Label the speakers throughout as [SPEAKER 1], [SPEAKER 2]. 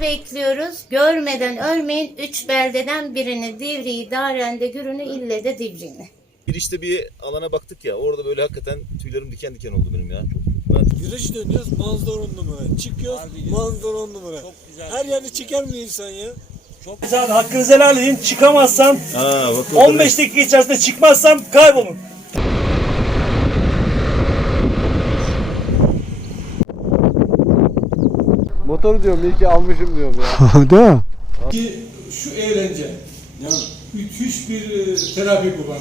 [SPEAKER 1] Sizi bekliyoruz. Görmeden ölmeyin. Üç beldeden birini Divriği, Darende, Gürünü, ille de Divriğini.
[SPEAKER 2] Girişte bir alana baktık ya orada böyle hakikaten tüylerim diken diken oldu benim ya. Çok
[SPEAKER 3] Viraj dönüyoruz manzara on numara. Çıkıyoruz manzara on numara. Her yerde çeker mi insan ya?
[SPEAKER 4] Abi hakkınızı helal edin. Çıkamazsam
[SPEAKER 2] Aa bak
[SPEAKER 4] 15 dakika içerisinde çıkmazsam kaybolun.
[SPEAKER 5] Motoru diyorum iyi ki almışım diyorum ya.
[SPEAKER 3] Değil mi?
[SPEAKER 6] Ki şu eğlence. Yani müthiş bir e, terapi bu bana.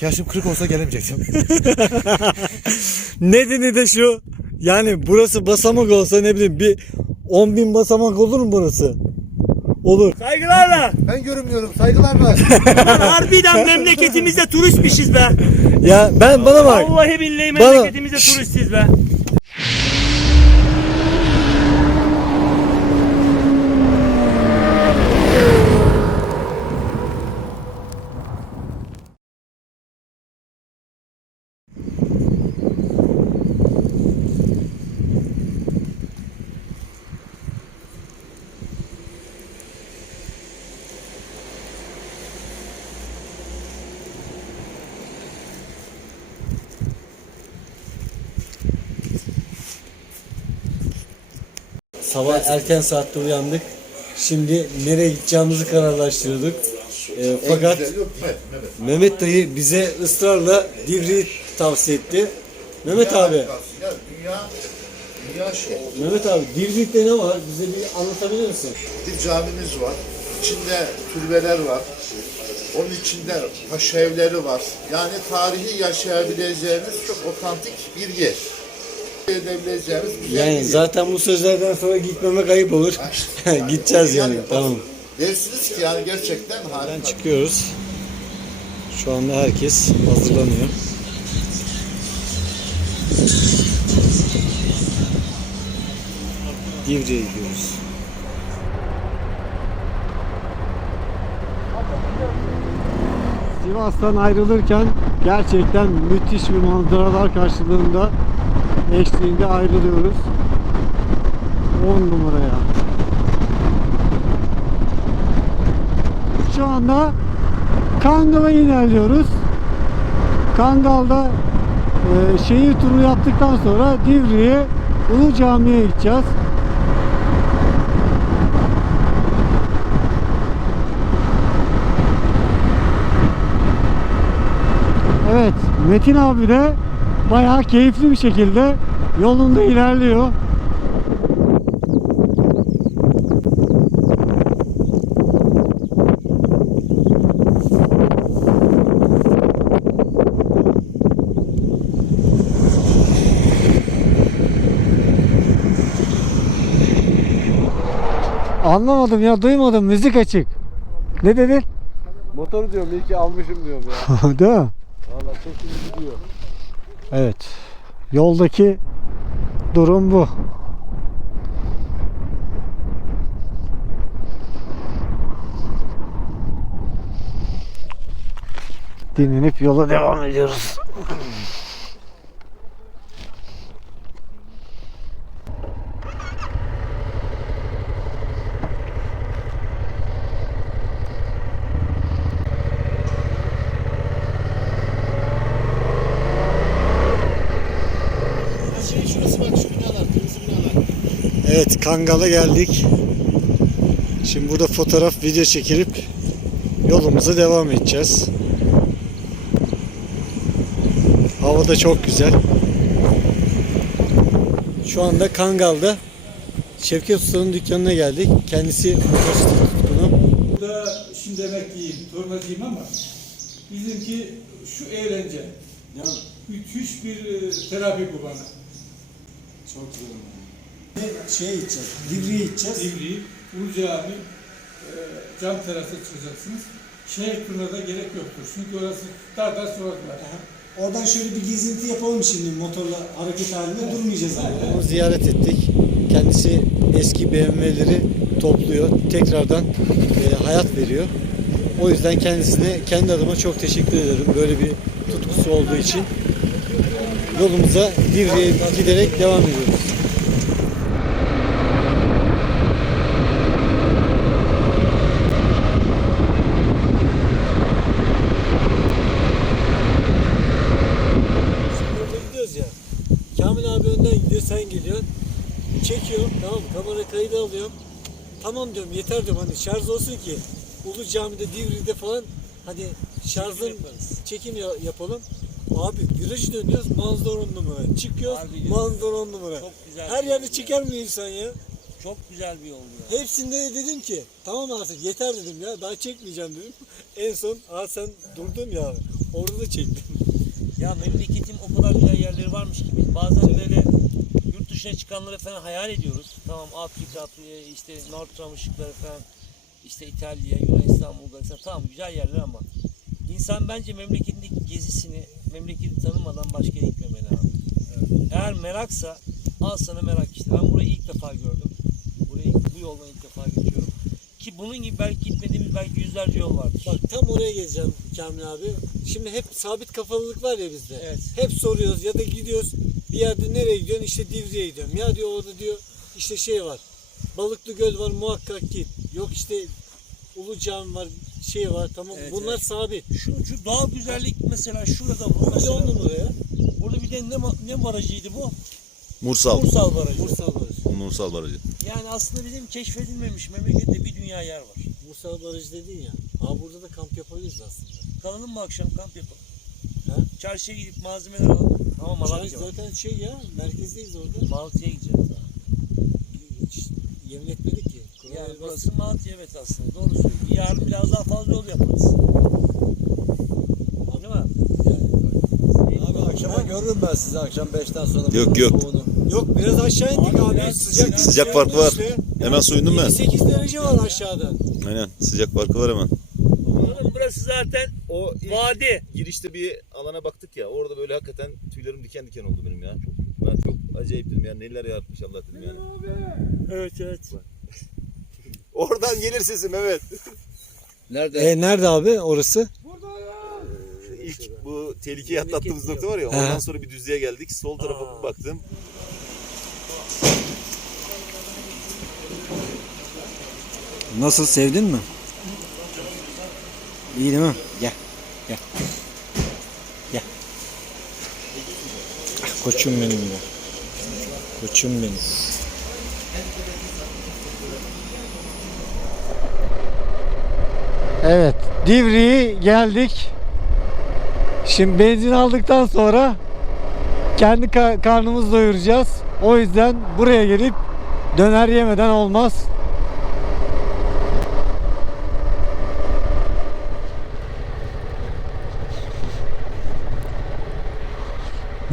[SPEAKER 2] Yaşım 40 olsa gelemeyecektim.
[SPEAKER 3] Nedeni de şu. Yani burası basamak olsa ne bileyim bir 10 bin basamak olur mu burası? Olur.
[SPEAKER 4] Saygılarla.
[SPEAKER 5] Ben görünmüyorum saygılarla.
[SPEAKER 4] Harbiden memleketimizde turistmişiz be.
[SPEAKER 3] Ya ben bana bak.
[SPEAKER 4] Vallahi billahi
[SPEAKER 3] Bana-
[SPEAKER 4] memleketimizde turistiz be.
[SPEAKER 3] Sabah erken saatte uyandık. Şimdi nereye gideceğimizi kararlaştırıyorduk. Ee, fakat Mehmet dayı bize ısrarla Divriği tavsiye etti. Mehmet abi,
[SPEAKER 7] Ya dünya dünya şey.
[SPEAKER 3] Mehmet abi Divriği'de ne var? Bize bir anlatabilir misin?
[SPEAKER 7] Bir camimiz var. İçinde türbeler var. Onun içinde paşa evleri var. Yani tarihi yaşayabileceğiniz çok otantik bir yer.
[SPEAKER 3] Yani zaten bu sözlerden sonra gitmemek ayıp olur. Gideceğiz yani. Tamam.
[SPEAKER 7] Dersiniz ki yani gerçekten harika.
[SPEAKER 3] Çıkıyoruz. Şu anda herkes hazırlanıyor. Divri'ye gidiyoruz. Sivas'tan ayrılırken gerçekten müthiş bir manzaralar karşılığında eşliğinde ayrılıyoruz. 10 numaraya. Şu anda Kangal'a ilerliyoruz. Kangal'da e, şehir turu yaptıktan sonra Divriğe Ulu Cami'ye gideceğiz. Evet, Metin abi de bayağı keyifli bir şekilde yolunda ilerliyor. Anlamadım ya duymadım müzik açık. Ne dedin?
[SPEAKER 5] Motoru diyorum iyi ki almışım diyorum ya.
[SPEAKER 3] Değil mi?
[SPEAKER 5] Valla çok iyi gidiyor.
[SPEAKER 3] Evet. Yoldaki durum bu. Dinlenip yola devam ediyoruz. Evet Kangal'a geldik. Şimdi burada fotoğraf video çekilip yolumuza devam edeceğiz. Hava da çok güzel. Şu anda Kangal'da Şevket Usta'nın dükkanına geldik. Kendisi motosiklet tutkunu.
[SPEAKER 6] Burada şimdi emekliyim, tornacıyım ama bizimki şu eğlence. Yani müthiş bir e, terapi bu bana.
[SPEAKER 3] Çok güzel. Şey gideceğiz, Divri'ye gideceğiz.
[SPEAKER 6] Divriği, Ulu Cami, e, cam terasa çıkacaksınız. Şehir turuna da gerek yoktur. Çünkü orası dar dar sokaklar.
[SPEAKER 8] Oradan şöyle bir gezinti yapalım şimdi motorla hareket halinde durmayacağız abi.
[SPEAKER 3] Onu ziyaret ettik. Kendisi eski BMW'leri topluyor. Tekrardan e, hayat veriyor. O yüzden kendisine kendi adıma çok teşekkür ederim. Böyle bir tutkusu olduğu için. Yolumuza Divri'ye giderek devam ediyoruz. gidiyor sen geliyorsun. Çekiyor tamam kaydı alıyorum. Tamam diyorum yeter diyorum hani şarj olsun ki Ulu Cami'de Divri'de falan hani şarjın çekim ya- yapalım. Abi virajı dönüyoruz manzara on numara. Çıkıyoruz
[SPEAKER 4] Harbi
[SPEAKER 3] manzara on numara.
[SPEAKER 4] Çok güzel.
[SPEAKER 3] Her
[SPEAKER 4] bir
[SPEAKER 3] yerde
[SPEAKER 4] yol
[SPEAKER 3] çeker mi insan ya?
[SPEAKER 4] ya. Çok güzel bir yol ya.
[SPEAKER 3] Hepsinde de dedim ki tamam artık yeter dedim ya daha çekmeyeceğim dedim. En son aa sen durdun ya orada da çektim.
[SPEAKER 4] Ya memleketin o kadar güzel yerleri varmış ki biz bazen böyle yurt dışına çıkanları falan hayal ediyoruz. Tamam Afrika, işte Northern ışıkları falan, işte İtalya, Yunanistan, Bulgaristan tamam güzel yerler ama insan bence memleketindeki gezisini memleketi tanımadan başka yere gitmemeli abi. Eğer meraksa al sana merak işte. Ben burayı ilk defa gördüm. Burayı bu yoldan ilk defa geçiyorum. Ki bunun gibi belki gitmediğimiz belki yüzlerce yol vardır.
[SPEAKER 3] Bak tam oraya geleceğim Kamil abi. Şimdi hep sabit kafalılık var ya bizde.
[SPEAKER 4] Evet.
[SPEAKER 3] Hep soruyoruz ya da gidiyoruz bir yerde nereye gidiyorsun işte Divri'ye gidiyorum. Ya diyor orada diyor işte şey var. Balıklı Göl var muhakkak git. Yok işte Ulu Cami var şey var tamam
[SPEAKER 4] Evet,
[SPEAKER 3] bunlar
[SPEAKER 4] evet.
[SPEAKER 3] sabit.
[SPEAKER 4] Şu, şu doğal güzellik mesela şurada bu
[SPEAKER 3] de
[SPEAKER 4] mesela.
[SPEAKER 3] ya.
[SPEAKER 4] Burada bir de ne, ma- ne barajıydı bu?
[SPEAKER 2] Mursal.
[SPEAKER 4] Mursal Barajı.
[SPEAKER 3] Mursal Barajı.
[SPEAKER 2] Mursal Barajı.
[SPEAKER 4] Yani aslında bizim keşfedilmemiş memlekette bir dünya yer var.
[SPEAKER 3] Mursal Barajı dedin ya. Aa burada da kamp yapabiliriz aslında.
[SPEAKER 4] Kalalım mı akşam kamp yapalım?
[SPEAKER 3] Ha?
[SPEAKER 4] Çarşıya gidip malzemeler alalım. Ama Malatya var.
[SPEAKER 3] zaten şey ya merkezdeyiz orada.
[SPEAKER 4] Malatya'ya gideceğiz
[SPEAKER 3] etmedik ki.
[SPEAKER 4] Yani
[SPEAKER 3] Koronavirüs
[SPEAKER 4] burası Malatya evet aslında doğru söylüyorsun. Yarın biraz daha fazla yol yaparız. Değil mi?
[SPEAKER 5] Abi akşama görürüm ben sizi akşam 5'ten sonra.
[SPEAKER 2] Yok, yok.
[SPEAKER 5] Soğuğunu.
[SPEAKER 3] Yok biraz aşağı indik abi.
[SPEAKER 4] biraz
[SPEAKER 3] sıcak
[SPEAKER 2] Sıcak farkı var. Hemen soyundum ben.
[SPEAKER 3] 8 derece var aşağıda.
[SPEAKER 2] Aynen sıcak farkı var hemen.
[SPEAKER 4] Oğlum burası zaten
[SPEAKER 2] O
[SPEAKER 4] vadi.
[SPEAKER 2] girişte bir alana baktık ya orada böyle hakikaten tüylerim diken diken oldu benim ya. Çok, ben çok acayip dedim ya neler yaratmış Allah dedim yani.
[SPEAKER 4] Evet evet.
[SPEAKER 2] Oradan gelir sesim evet.
[SPEAKER 5] Nerede?
[SPEAKER 3] E nerede abi orası?
[SPEAKER 2] İlk bu tehlikeyi atlattığımız nokta var ya ondan sonra bir düzlüğe geldik. Sol tarafa bir baktım.
[SPEAKER 3] Nasıl sevdin mi? İyi değil mi? Gel. Gel. Ah, koçum benim ya. Koçum benim. Evet, Divri'yi geldik. Şimdi benzin aldıktan sonra kendi ka- karnımızı doyuracağız. O yüzden buraya gelip döner yemeden olmaz.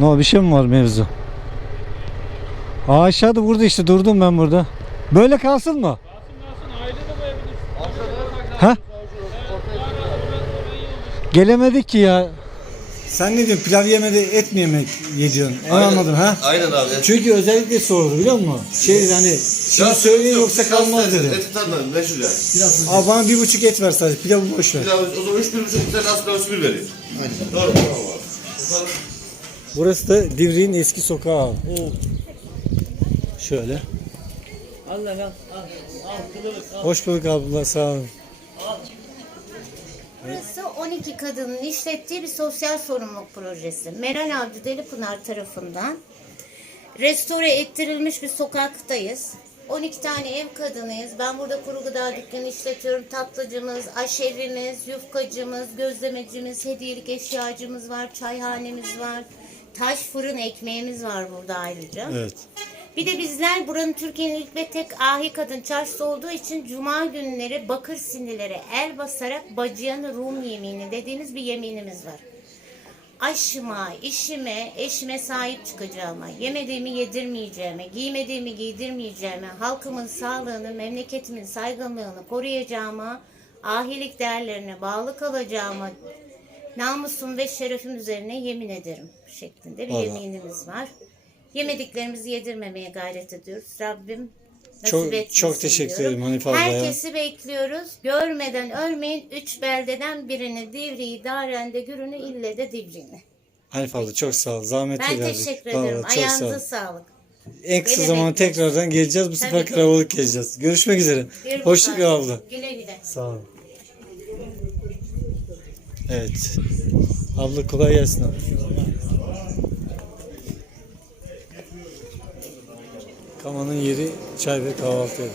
[SPEAKER 3] Ne o bir şey mi var mevzu? Aa aşağıda burada işte durdum ben burada. Böyle kalsın mı? Ha? Gelemedik ki ya. Sen ne diyorsun? Pilav yemedi, et mi yemek yediyorsun? Onu anladım ha?
[SPEAKER 5] Aynen abi.
[SPEAKER 3] Çünkü özellikle sordu biliyor musun? Şey hani şimdi söyleyin yoksa kalmaz dedi.
[SPEAKER 7] Eti tadına meşhur yani.
[SPEAKER 3] Abi bana bir buçuk et ver sadece pilavı boş ver.
[SPEAKER 7] O zaman üç bir buçuk bir tane az pilavı bir vereyim. Aynen. Doğru.
[SPEAKER 3] Burası da Divriğin eski sokağı abi. Şöyle.
[SPEAKER 4] Allah al al al al.
[SPEAKER 3] Hoş bulduk abla sağ olun.
[SPEAKER 1] Burası 12 kadının işlettiği bir sosyal sorumluluk projesi. Meral Avcı Delipınar tarafından restore ettirilmiş bir sokaktayız. 12 tane ev kadınıyız. Ben burada kuru gıda dükkanı işletiyorum. Tatlıcımız, aşevimiz, yufkacımız, gözlemecimiz, hediyelik eşyacımız var, çayhanemiz var. Taş fırın ekmeğimiz var burada ayrıca.
[SPEAKER 3] Evet.
[SPEAKER 1] Bir de bizler buranın Türkiye'nin ilk ve tek ahi kadın çarşısı olduğu için cuma günleri bakır sinirlere el basarak bacıyanı Rum yemini dediğimiz bir yeminimiz var. Aşıma, işime, eşime sahip çıkacağıma, yemediğimi yedirmeyeceğime, giymediğimi giydirmeyeceğime, halkımın sağlığını, memleketimin saygınlığını koruyacağıma, ahilik değerlerine bağlı kalacağıma, namusum ve şerefim üzerine yemin ederim şeklinde bir
[SPEAKER 3] Vallahi.
[SPEAKER 1] yeminimiz var. Yemediklerimizi yedirmemeye gayret ediyoruz. Rabbim nasip
[SPEAKER 3] Çok- çok teşekkür
[SPEAKER 1] diyorum.
[SPEAKER 3] ederim Hanife abla ya.
[SPEAKER 1] Herkesi bekliyoruz. Görmeden ölmeyin. Üç beldeden birini Divriği, Darende, Gürünü, ille de Divriğini.
[SPEAKER 3] Hanife abla çok sağ ol. Zahmet
[SPEAKER 1] Ben
[SPEAKER 3] verdik.
[SPEAKER 1] teşekkür
[SPEAKER 3] Vallahi
[SPEAKER 1] ederim.
[SPEAKER 3] sağ ol.
[SPEAKER 1] Ayağınıza sağlık.
[SPEAKER 3] En kısa
[SPEAKER 1] bekliyoruz.
[SPEAKER 3] tekrardan geleceğiz. Bu sefer kalabalık geleceğiz. Görüşmek üzere.
[SPEAKER 1] Bir
[SPEAKER 3] Hoşça kal
[SPEAKER 1] mutlaka.
[SPEAKER 3] abla.
[SPEAKER 1] Güle güle.
[SPEAKER 3] Sağ ol. Evet. Abla kolay gelsin abla. Kamanın yeri çay ve kahvaltı evi.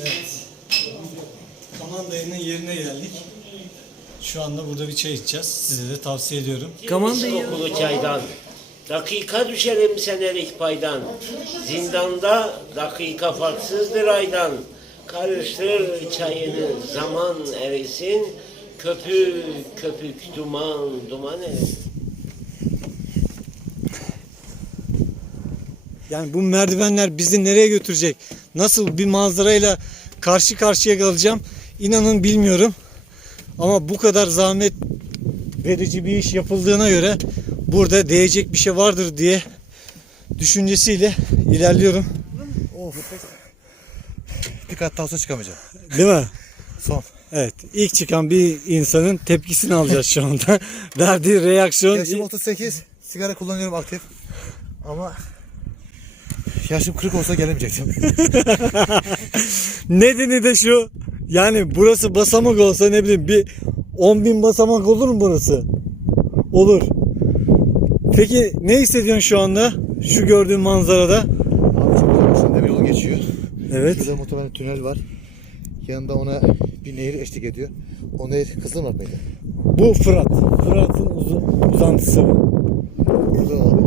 [SPEAKER 3] Evet. Kaman dayının yerine geldik. Şu anda burada bir çay içeceğiz. Size de tavsiye ediyorum.
[SPEAKER 9] kokulu çaydan. Dakika düşerim senelik paydan. Zindanda dakika farksızdır aydan. Karıştır çayını zaman erisin. Köpük köpük duman duman erisin.
[SPEAKER 3] Yani bu merdivenler bizi nereye götürecek? Nasıl bir manzarayla karşı karşıya kalacağım? İnanın bilmiyorum. Ama bu kadar zahmet verici bir iş yapıldığına göre burada değecek bir şey vardır diye düşüncesiyle ilerliyorum.
[SPEAKER 5] Bir kat daha çıkamayacağım.
[SPEAKER 3] Değil mi?
[SPEAKER 5] Son.
[SPEAKER 3] Evet. ilk çıkan bir insanın tepkisini alacağız şu anda. Verdiği reaksiyon.
[SPEAKER 5] Yaşım 38. Sigara kullanıyorum aktif. Ama yaşım 40 olsa gelemeyecektim.
[SPEAKER 3] Nedeni de şu. Yani burası basamak olsa ne bileyim bir 10 bin basamak olur mu burası? Olur. Peki ne hissediyorsun şu anda? Şu gördüğün manzarada.
[SPEAKER 5] Abi çok güzel. Şimdi yolu geçiyor.
[SPEAKER 3] Evet.
[SPEAKER 5] Şurada muhtemelen tünel var. Yanında ona bir nehir eşlik ediyor. O nehir Kızılırmak mıydı?
[SPEAKER 3] Bu Fırat. Fırat'ın uzu- uzantısı bu.
[SPEAKER 5] Kızıl abi.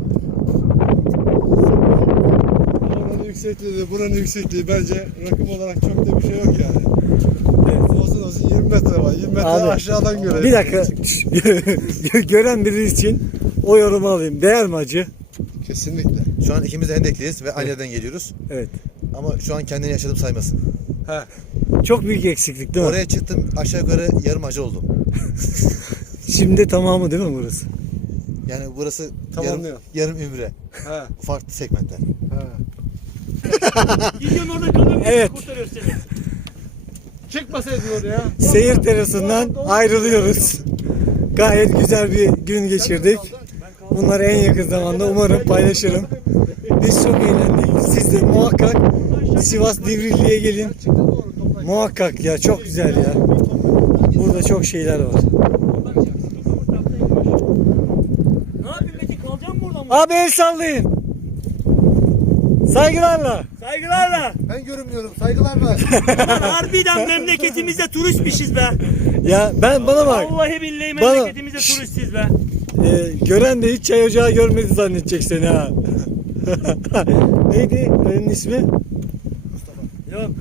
[SPEAKER 6] Oranın yüksekliği, buranın yüksekliği bence rakım olarak çok da bir şey yok yani. Olsun olsun 20 metre var. 20 metre
[SPEAKER 3] Abi,
[SPEAKER 6] aşağıdan görelim.
[SPEAKER 3] Bir dakika. Gören biri için o yorumu alayım. Değer mi acı?
[SPEAKER 6] Kesinlikle.
[SPEAKER 5] Şu an ikimiz de Hendekliyiz ve aynı yerden geliyoruz.
[SPEAKER 3] Evet.
[SPEAKER 5] Ama şu an kendini yaşadım saymasın.
[SPEAKER 3] Çok büyük eksiklik değil mi?
[SPEAKER 5] Oraya çıktım aşağı yukarı yarım acı oldum.
[SPEAKER 3] Şimdi tamamı değil mi burası?
[SPEAKER 5] Yani burası yarım,
[SPEAKER 6] Tamamlıyor.
[SPEAKER 5] yarım ümre.
[SPEAKER 6] Ha.
[SPEAKER 5] Farklı segmentler.
[SPEAKER 3] Evet.
[SPEAKER 6] Çıkmasaydın oraya.
[SPEAKER 3] Seyir terasından ayrılıyoruz. Gayet güzel bir gün geçirdik. Bunları en yakın zamanda umarım paylaşırım. Biz çok eğlendik. Siz de muhakkak Sivas Divriği'ye gelin. Muhakkak ya çok güzel ya. Burada çok şeyler var.
[SPEAKER 4] Ne yapayım Metin kalacağım mı oradan?
[SPEAKER 3] Abi el sallayın. Saygılarla.
[SPEAKER 4] Saygılarla.
[SPEAKER 5] Ben görünmüyorum saygılarla.
[SPEAKER 4] Harbiden memleketimizde turistmişiz be.
[SPEAKER 3] Ya ben bana bak.
[SPEAKER 4] Vallahi billahi
[SPEAKER 3] Bana-
[SPEAKER 4] memleketimizde turistiz be.
[SPEAKER 3] e, gören de hiç çay ocağı görmedi zannedecek seni ha. Neydi dayının ismi?
[SPEAKER 4] Yok.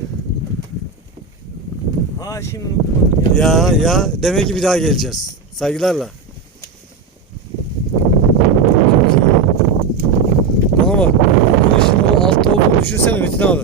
[SPEAKER 4] Ha şimdi unuttum.
[SPEAKER 3] Ya ya demek ki bir daha geleceğiz. Saygılarla. Ama bak güneşin o altta olduğunu düşünsene Metin abi.